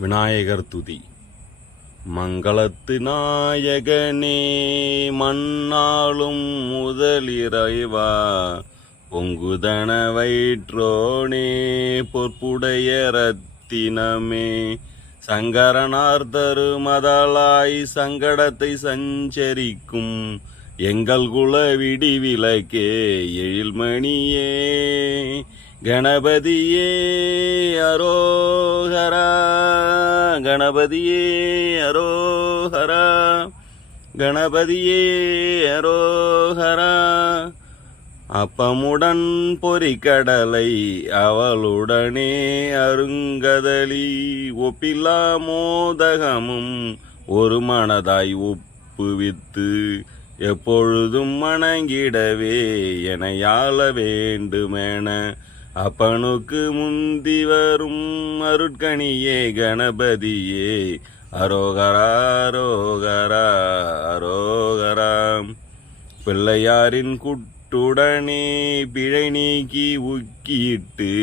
விநாயகர் துதி. மங்களத்து நாயகனே மண்ணாளும் முதலிறைவா, பொங்குதன வயிற்றோனே பொற்புடைய ரத்தினமே, சங்கரனார் தரு மதலாய் சங்கடத்தை சஞ்சரிக்கும் எங்கள் குல விடிவிலக்கே எழில்மணியே, கணபதியே அரோகரா, கணபதியே அரோகரா, கணபதியே அரோகரா. அப்பமுடன் பொறிக்கடலை அவளுடனே அருங்கதலி, ஒப்பில்லா மோதகமும் ஒரு மனதாய் ஒப்புவித்து எப்பொழுதும் மணங்கிடவே எனையாள வேண்டுமென அப்பனுக்கு முந்தி வரும் அருட்கணியே கணபதியே அரோகரா அரோகரா அரோகரா. பிள்ளையாரின் குட்டுடனே பிழை நீக்கி உக்கிட்டு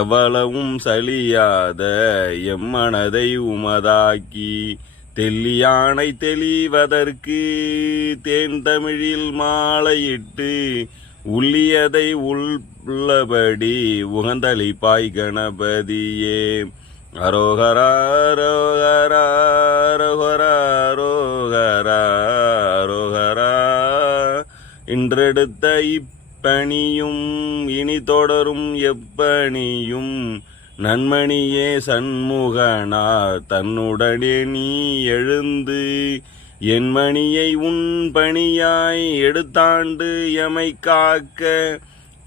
எவ்வளவும் சலியாத எம்மனதை உமதாக்கி, தெல்லியானை தெளிவதற்கு தேன் தமிழில் மாலையிட்டு உள்ளியதை உள்ளபடி உகந்தளிப்பாய் கணபதியே அரோகரா அரோகரா அரோகரா அரோகரா அரோகரா. இன்றெடுத்த இப்பணியும் இனி தொடரும் எப்பணியும் நன்மணியே சண்முகனார் தன்னுடனே நீ எழுந்து என் மணியை உன் பணியாய் எடுத்தாண்டு எமை காக்க,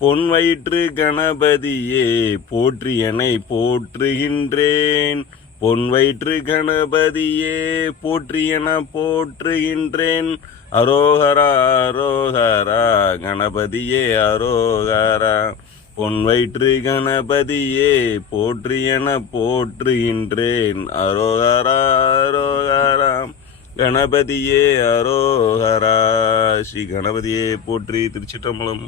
பொன் வயிற்று கணபதியே போற்றி எனை போற்றுகின்றேன், பொன் வயிற்று கணபதியே போற்றி என போற்றுகின்றேன். அரோகரா அரோகரா கணபதியே அரோகரா, பொன் வயிற்று கணபதியே போற்றி என போற்றுகின்றேன். அரோகரா அரோகரா கணபதியே அரோகரா. ஸ்ரீ கணபதியே போற்றி. திருச்சிற்றம்பலம்.